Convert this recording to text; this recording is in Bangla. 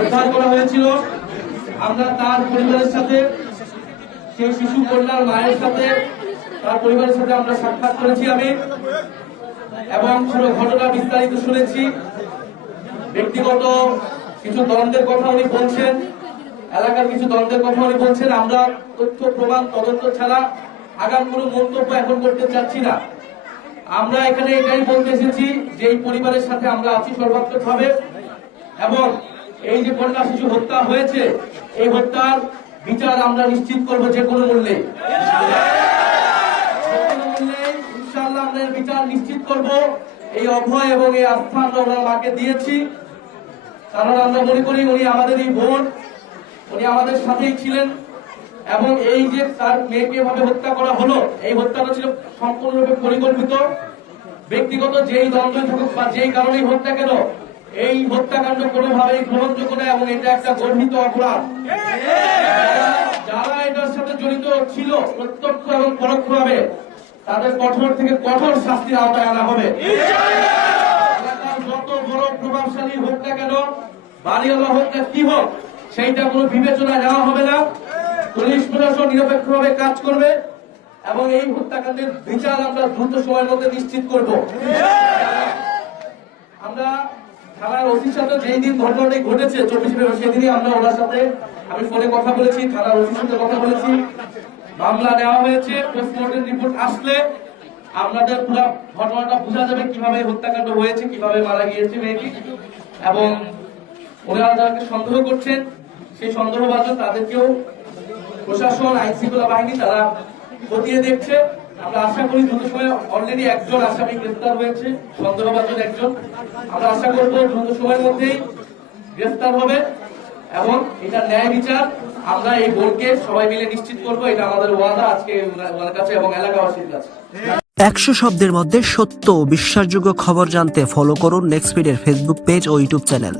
উদ্ধার করা হয়েছিল। আমরা তার পরিবারের সাথে, সেই শিশু কন্যার মায়ের সাথে, তার পরিবারের সাথে আমরা সাক্ষাৎ করেছি আমি, এবং পুরো ঘটনা বিস্তারিত শুনেছি। ব্যক্তিগত কিছু দ্বন্দ্বের কথা উনি বলছেন, এলাকার কিছু দ্বন্দ্বের কথা উনি বলছেন। আমরা তথ্য প্রমাণ তদন্ত ছাড়া আগাম কোনো মন্তব্য এখন করতে চাচ্ছি না। আমরা এখানে এটাই বলতে এসেছি যে এই পরিবারের সাথে আমরা আছি সর্বাত্মকভাবে, এবং এই যে কন্যা শিশু হত্যা হয়েছে এই হত্যার বিচার আমরা নিশ্চিত করবো যে কোনো মূল্যে। ইনশাআল্লাহ আমরা এর বিচার নিশ্চিত করব। এই অভয় এবং এই আস্থা আমরা ওনার মাকে দিয়েছি, কারণ আমরা মনে করি উনি আমাদের এই বোন, উনি আমাদের সাথেই ছিলেন, এবং এই যে তার মেয়েকে এভাবে হত্যা করা হলো, এই হত্যাটা ছিল সম্পূর্ণরূপে পরিকল্পিত। ব্যক্তিগত যেই দ্বন্দ্ব থাকুক বা যেই কারণেই হত্যা কেন, এই হত্যাকাণ্ড কোনোভাবেই গ্রহণযোগ্য নয়, এবং এটা একটা গর্হিত অপরাধ। যারা এটার সাথে জড়িত ছিল প্রত্যক্ষ এবং পরোক্ষভাবে, তাদের কঠোর থেকে কঠোর শাস্তির আওতায় আনা হবে। এলাকার যত বড় প্রভাবশালী হোক না কেন, বাড়িওয়ালা হোক না কি হোক, সেইটা কোনো বিবেচনা নেওয়া হবে না। পুলিশ প্রশাসন নিরপেক্ষভাবে কাজ করবে, এবং এই হত্যাকাণ্ডের বিচার আমরা দ্রুত সময়ের মধ্যে নিশ্চিত করব। আমরা থানার ওসির সাথে যেই দিন ঘটনাটি ঘটেছে 24 ফেব্রুয়ারি, সেদিনই আমরা ওনার সাথে আমি ফোনে কথা বলেছি, থানার ওসির সাথে কথা বলেছি। মামলা নেওয়া হয়েছে, পোস্টমর্টেম রিপোর্ট আসলে আপনাদের পুরো ঘটনাটা বোঝা যাবে কিভাবে হত্যাকাণ্ড হয়েছে, কিভাবে মারা গিয়েছে মেয়েটি, এবং ওনারা যাকে সন্দেহ করছেন সেই সন্দেহভাজন তাদেরকেও প্রশাসন, আইন শৃঙ্খলা বাহিনী তারা খতিয়ে দেখছে। আমরা আশা করি দ্রুত সময়ে, অলরেডি একজন আসামি গ্রেফতার হয়েছে, সন্দেহভাজন একজন। আমরা আশা করবো দ্রুত সময়ের মধ্যেই গ্রেফতার হবে, এবং এটা ন্যায় বিচার আমরা এই বোর্ডকে সবাই মিলে নিশ্চিত করবো। এটা আমাদের ওয়াদা আজকে ওনার কাছে এবং এলাকাবাসীর কাছে। 100 শব্দের মধ্যে সত্য ও বিশ্বাসযোগ্য খবর জানতে ফলো করুন নেক্সট স্পিডের ফেসবুক পেজ ও ইউটিউব চ্যানেল।